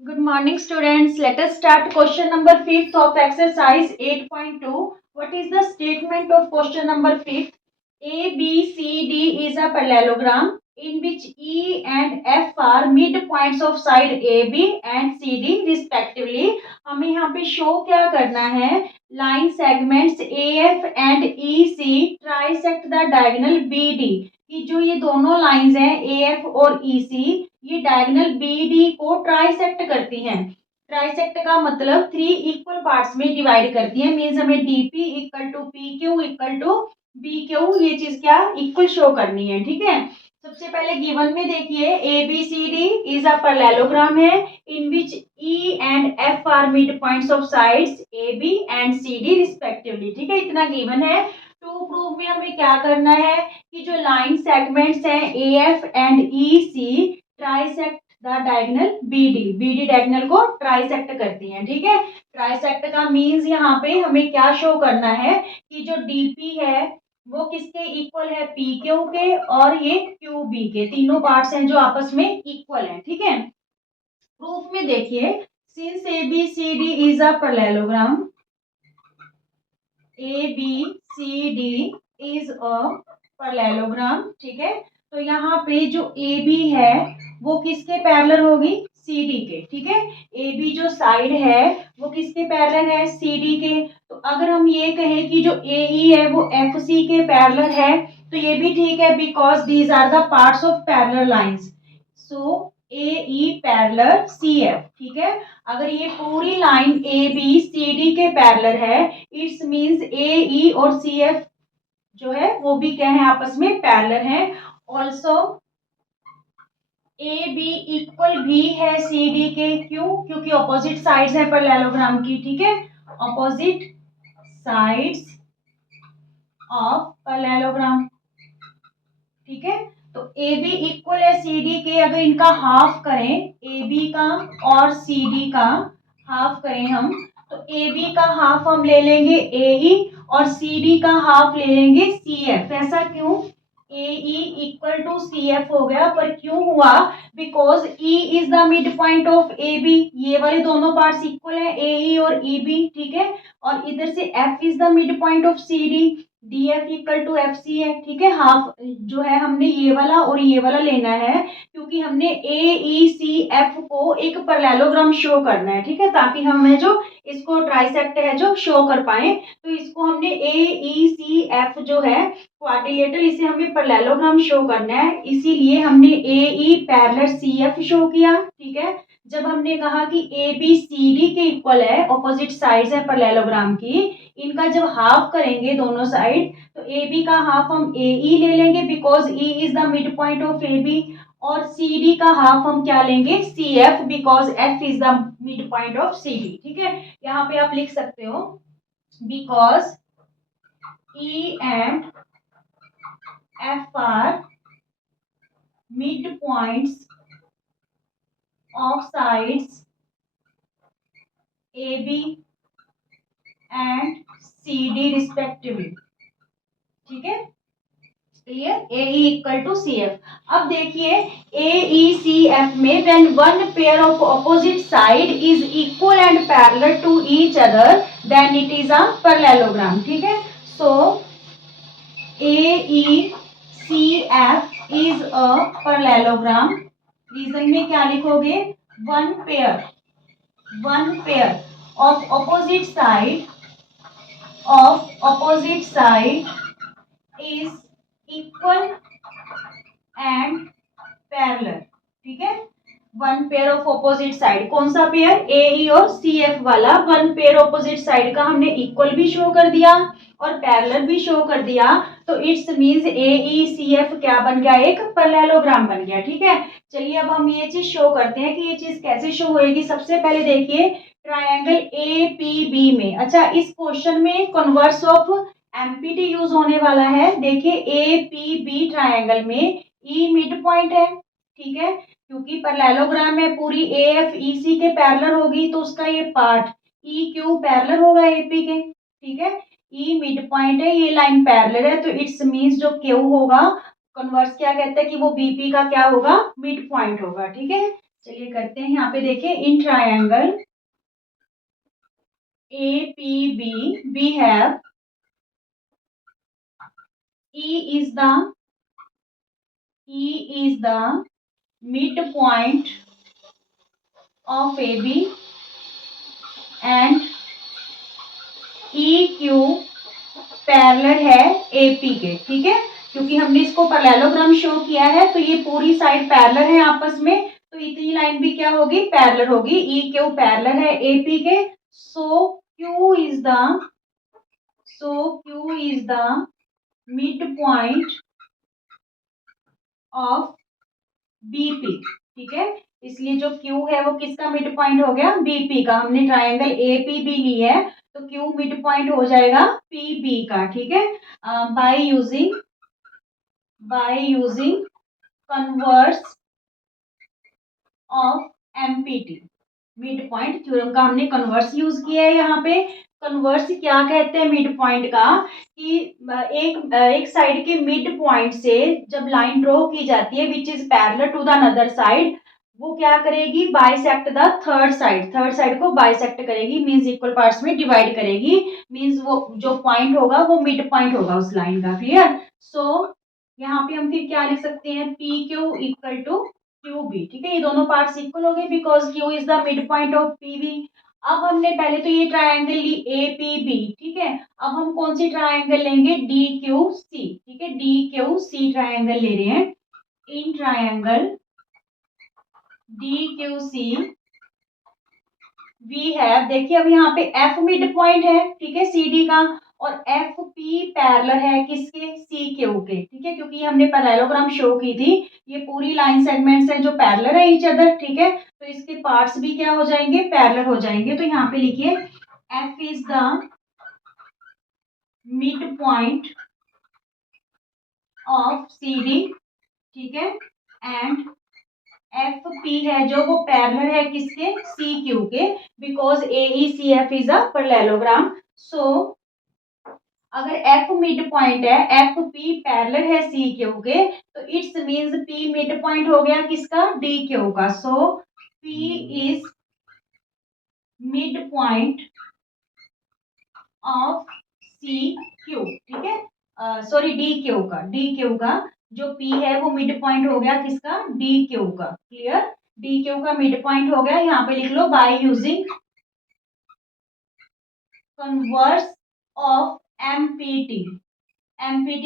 Good morning, students. Let us start question number 5th of exercise 8.2. What is the statement of question number 5th? A, B, C, D is a parallelogram in which E and F are midpoints of side AB and CD respectively. हमें यहाँ पे show क्या करना है? Line segments AF and EC trisect the diagonal BD. कि जो ये दोनों लाइंस हैं AF और EC ये डायगोनल BD को ट्राइसेक्ट करती हैं। ट्राइसेक्ट का मतलब 3 इक्वल पार्ट्स में डिवाइड करती है। मींस हमें DP equal to PQ equal to BQ ये चीज क्या इक्वल शो करनी है। ठीक है, सबसे पहले गिवन में देखिए ABCD इज अ पैरेललोग्राम है in which E and F are mid points of sides AB and CD respectively. ठीक है, इतना गिवन है। टू प्रूव में हमें क्या करना है कि जो लाइन सेगमेंट्स हैं AF and EC trisect the diagonal BD diagonal को ट्राइसेक्ट करती हैं। ठीक है, ट्राइसेक्ट का मींस यहाँ पे हमें क्या शो करना है कि जो DP है वो किसके इक्वल है? PQ के और ये QB के, तीनों पार्ट्स हैं जो आपस में इक्वल हैं। ठीक है, प्रूफ में देखिए since ABCD is a parallelogram, ABCD is a parallelogram. ठीक है, तो यहाँ पे जो AB है वो किसके पैरेलल होगी? CD के। ठीक है, AB जो साइड है वो किसके पैरेलल है? CD के। तो अगर हम ये कहें कि जो AE है वो FC के पैरेलल है तो ये भी ठीक है, because these are the parts of parallel lines. So AE parallel CF। ठीक है, अगर ये पूरी लाइन ABCD के पैरेलल है इट्स मींस AE और CF जो है वो भी क्या है? आपस में पैरेलल है। ऑल्सो AB इक्वल भी है CD के। क्यों? क्योंकि ऑपोजिट साइड्स है पैरेललोग्राम की। ठीक है, ऑपोजिट साइड्स ऑफ पैरेललोग्राम। ठीक है, तो AB इक्वल है CD के। अगर इनका हाफ करें, AB का और CD का हाफ करें हम, तो AB का हाफ हम ले लेंगे AE और CD का हाफ ले लेंगे CF। ऐसा क्यों? AE इक्वल टू CF हो गया, पर क्यों हुआ? Because E is the mid point of AB। ये वाले दोनों पार्ट्स इक्वल है AE और EB। ठीक है, और इधर से F is the mid point of CD, DF equal to FC है। ठीक है, हाफ जो है हमने ये वाला और ये वाला लेना है क्योंकि हमने AECF को एक पैरेललोग्राम शो करना है। ठीक है, ताकि हमें जो इसको ट्राइसेक्ट है जो शो कर पाए, तो इसको हमने AECF जो है क्वाड्रिलेटरल, इसे हमें पैरेललोग्राम शो करना है, इसीलिए हमने AE पैरेलल CF शो किया। ठीक है, जब हमने कहा कि ABCD के इक्वल है, ऑपोजिट साइड्स है पैरेललोग्राम की, इनका जब हाफ करेंगे दोनों साइड तो AB का हाफ हम AE ले लेंगे because E is the mid point of AB, और CD का हाफ हम क्या लेंगे? CF, because F is the mid point of CD। ठीक है, यहाँ पे आप लिख सकते हो because E and F are mid points of sides AB and CD respectively. ठीक है, clear? AE equal to CF। अब देखिए AECF में when one pair of opposite side is equal and parallel to each other then it is a parallelogram. ठीक है, so AECF is a parallelogram. Reason में क्या लिखोगे? One pair of opposite side is equal and parallel. ठीक है, one pair of opposite side, कौन सा पेयर? AE और CF वाला। वन पेयर ऑपोजिट साइड का हमने इक्वल भी शो कर दिया और पैरेलल भी शो कर दिया, तो इट्स मींस AECF क्या बन गया? एक पैरेललोग्राम बन गया। ठीक है, चलिए अब हम ये चीज शो करते हैं कि ये चीज कैसे शो होएगी। सबसे पहले देखिए ट्रायंगल APB में, अच्छा इस क्वेश्चन में कन्वर्स ऑफ MPT यूज होने वाला है। देखिए APB ट्रायंगल में E मिड पॉइंट है। ठीक है, क्योंकि पैरेललोग्राम में पूरी AFEC के पैरेलल होगी तो उसका ये पार्ट EQ पैरेलल होगा AP के। ठीक है, E मिड पॉइंट है, ये लाइन पैरेलल है, तो इट्स मींस जो Q होगा कन्वर्स क्या कहते हैं कि वो BP का क्या होगा? मिड पॉइंट होगा। ठीक है, चलिए करते हैं। यहाँ पे देखिए, in triangle APB we have E is the midpoint of AB and EQ parallel है AP के, ठीक है। क्योंकि हमने इसको पैरेललोग्राम शो किया है तो ये पूरी साइड पैरेलल है आपस में, तो इतनी लाइन भी क्या होगी, पैरेलल होगी। EQ पैरेलल है AP के। सो Q is the midpoint of BP, ठीक है। इसलिए जो Q है वो किसका मिड पॉइंट हो गया, BP का। हमने ट्रायंगल APB ली है तो Q मिड पॉइंट हो जाएगा PB का, ठीक है। Bye using converse of MPT, mid point theorem का हमने कन्वर्स यूज किया है। यहाँ पे कन्वर्स क्या कहते हैं मिड पॉइंट का, कि एक साइड के मिड पॉइंट से जब लाइन ड्रॉ की जाती है which is parallel to the another side, वो क्या करेगी, बाइसेक्ट द थर्ड साइड को बाइसेक्ट करेगी, मींस इक्वल पार्ट्स में डिवाइड करेगी। मींस वो जो पॉइंट होगा वो मिड पॉइंट होगा उस लाइन का। क्लियर। सो यहाँ पे हम फिर क्या लिख सकते हैं, PQ इक्वल टू QB, ठीक है। ये दोनों पार्ट्स इक्वल हो गए because Q is the mid point of PB। अब हमने पहले तो ये ट्रायंगल ली APB, ठीक है। अब हम कौन सी ट्रायंगल लेंगे, DQC, ठीक है। DQC ट्रायंगल ले रहे हैं। In triangle DQC we have, देखिए अब यहाँ पे F मिड पॉइंट है, ठीक है, CD का, और FP पैरेलल है किसके, CQ के, ठीक है। क्योंकि हमने पैरेललोग्राम शो की थी, ये पूरी लाइन सेगमेंट्स हैं जो पैरेलल है ईच अदर, ठीक है। तो इसके पार्ट्स भी क्या हो जाएंगे, पैरेलल हो जाएंगे। तो यहाँ पे लिखिए F is the mid point of CD, ठीक है, एंड FP है जो वो पैरेलल है किसके, CQ के, because AECF is a parallelogram. So अगर F मिड पॉइंट है, FP पैरेलल है CQ के, तो it's means P mid point हो गया किसका, DQ का। So P is mid point of CQ, ठीक है, सॉरी DQ का जो P है वो मिड पॉइंट हो गया किसका, DQ का। क्लियर। DQ का मिड पॉइंट हो गया। यहाँ पे लिख लो by using converse of MPT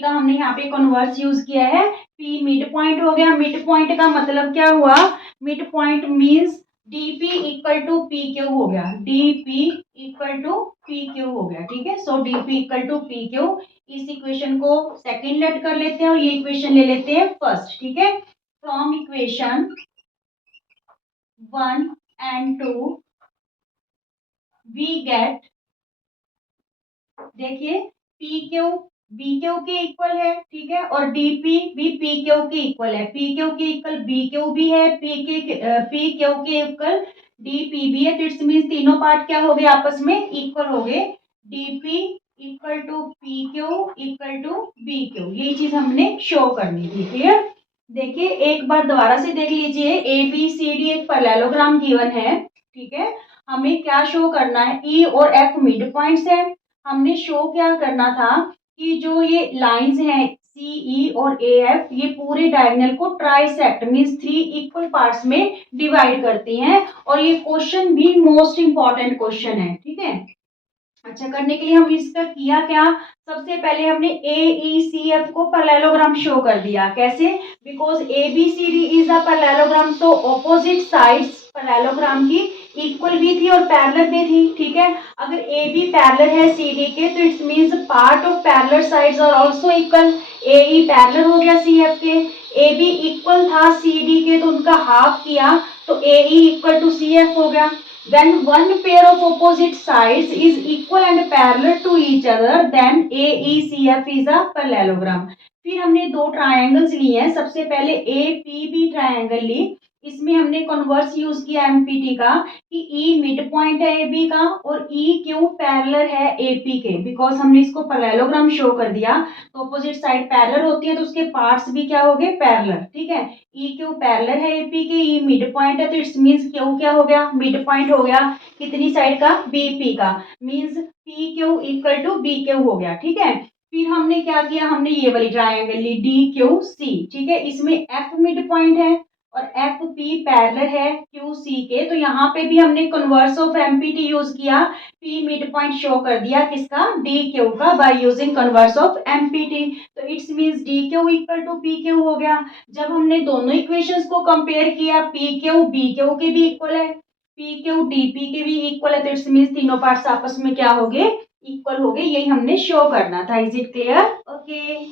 का हमने यहाँ पे कन्वर्स यूज किया है। P मिड पॉइंट हो गया। मिड पॉइंट का मतलब क्या हुआ, mid point means DP equal to PQ हो गया, DP इक्वल टू PQ हो गया, ठीक है। सो DP इक्वल टू PQ। इस इक्वेशन को सेकंड लेट कर लेते हैं और ये इक्वेशन ले लेते हैं फर्स्ट, ठीक है। From equation 1 and 2 we get, देखिए PQ BQ के इक्वल है, ठीक है, और DP भी PQ के इक्वल है। PQ के इक्वल BQ भी है, PQ के इक्वल DP भी है। तो इट्स मींस तीनों पार्ट क्या हो गए, आपस में इक्वल हो गए। DP equal to PQ equal to BQ, ये चीज हमने शो करनी थी। क्लियर। देखिए एक बार दोबारा से देख लीजिए, ABCD एक पैरेललोग्राम गिवन है, ठीक है। हमें क्या शो करना है, E और F मिड पॉइंट्स है। हमने शो क्या करना था कि जो ये लाइंस हैं CE और AF, ये पूरे डायगोनल को ट्राइसेक्ट मींस 3 इक्वल पार्ट्स में डिवाइड करती हैं। और ये क्वेश्चन भी मोस्ट इंपॉर्टेंट क्वेश्चन है, ठीक है। अच्छा, करने के लिए हम इसका किया क्या, सबसे पहले हमने AECF को पैरेललोग्राम शो कर दिया। कैसे, because ABCD is a parallelogram, तो ऑपोजिट साइड्स पैरेललोग्राम की इक्वल भी थी और पैरेलल भी थी, ठीक है। अगर AB पैरेलल है CD के, तो it's means part of parallel sides are also equal. AE parallel हो गया CF के, AB इक्वल था CD के, तो उनका हाफ किया, तो AE इक्वल टू CF हो गया। When one pair of opposite sides is equal and parallel to each other, then AECF is a parallelogram. फिर हमने दो ट्रायंगल्स लिए हैं। सबसे पहले APB ट्रायंगल ली। इसमें हमने कन्वर्स यूज किया एमपीटी का कि ई मिड पॉइंट है एबी का और ई क्यू पैरेलल है एपी के, बिकॉज हमने इसको पैरेललोग्राम शो कर दिया तो अपोजिट साइड पैरेलल होती है तो उसके पार्ट्स भी क्या हो गए पैरेलल, ठीक है। ई क्यू पैरेलल है एपी के, ई मिड पॉइंट है तो इट्स मींस क्यू क्या हो गया मिड पॉइंट हो गया कितनी साइड का बीपी का, means P Q equal to B Q हो गया, ठीक है। फिर हमने क्या किया, हमने ये वाली ट्रायंगल ली डी क्यू सी, ठीक है। इसमें एफ मिड पॉइंट है और एफ पी पैरेलल है क्यू सी के, तो यहाँ पे भी हमने कन्वर्स ऑफ एमपीटी यूज किया, पी मिड पॉइंट शो कर दिया किसका डी क्यू का by using converse of MPT, तो it's means D Q equal to P Q हो गया। जब हमने दोनों इक्वेशंस को कंपेयर किया पी क्यू बी क्यू के भी इक्वल है, पी क्यू डी पी के भी इक्वल है, तो इट्स मींस तीनों पार्ट्स आपस में क्या हो गए इक्वल हो गए, यही हमने शो करना था। Is it clear? ओके।